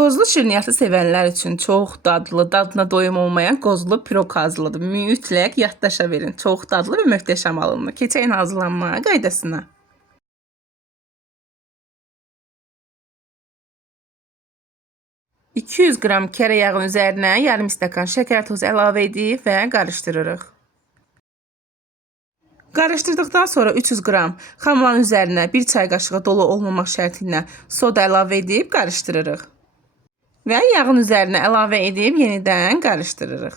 Qozlu şirniyyatı sevənlər üçün çox dadlı, dadına doyum olmayan qozlu piroq hazırladım. Mütləq yaddaşa verin. Çox dadlı və möhtəşəm alınır. Keçəyin hazırlanma qaydasına. 200 qram kərə yağın üzərinə yarım stəkan şəkər tozu əlavə edib və qarışdırırıq. Qarışdırdıqdan sonra 300 qram xamıran üzərinə 1 çay qaşığı dolu olmamaq şərti ilə soda əlavə edib qarışdırırıq. Və yağın üzərinə əlavə edib yenidən qarışdırırıq.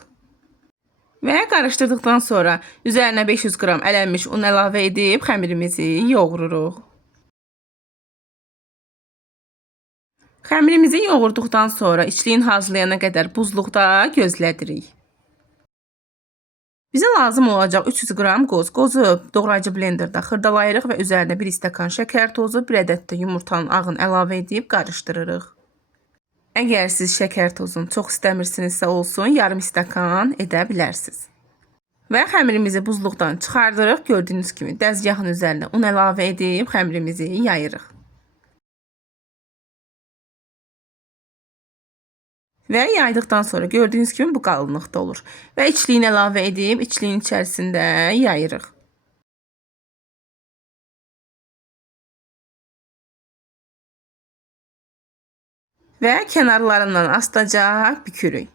Və qarışdırdıqdan sonra üzərinə 500 qram ələnmiş un əlavə edib xəmirimizi yoğururuq. Xəmirimizi yoğurduqdan sonra içliyin hazırlayana qədər buzluqda gözlədirik. Bizə lazım olacaq 300 qram qoz. Qozu doğrayıcı blenderda xırdalayırıq və üzərinə 1 stəkan şəkər tozu, 1 ədəd də yumurtanın ağını əlavə edib qarışdırırıq. Əgər siz şəkər tozunu çox istəmirsinizsə olsun, yarım stəkan edə bilərsiniz. Və xəmirimizi buzluqdan çıxardırıq. Gördüyünüz kimi dəzgahın üzərinə un əlavə edib xəmirimizi yayırıq. Və yaydıqdan sonra gördüyünüz kimi bu qalınlıqda olur. Və içliyini əlavə edib içliyin içərisində yayırıq. Və kənarlarından astaca bükürük.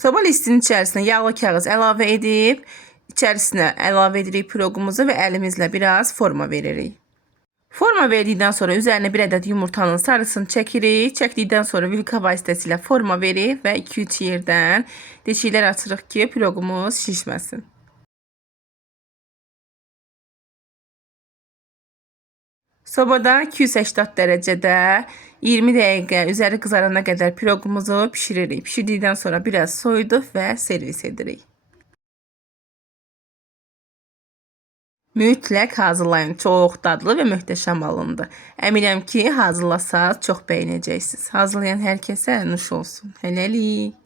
Soba listinin içərisinə yağlı kağız əlavə edib, içərisinə əlavə edirik piroqumuzu və əlimizlə biraz forma veririk. Forma verdikdən sonra üzərinə 1 ədəd yumurtanın sarısını çəkirik. Çəkdikdən sonra vilka vasitəsilə forma verib və 2-3 yerdən deşiklər açırıq ki, piroqumuz şişməsin. Sobada 280 dərəcədə 20 dəqiqə üzəri qızarana qədər piroqumuzu pişiririk. Pişirdikdən sonra biraz soyuduq və servis edirik. Mütləq hazırlayın. Çox dadlı və möhtəşəm alındı. Əminəm ki, hazırlasaz çox bəyənəcəksiniz. Hazırlayan hər kəsə nuş olsun. Hələlik.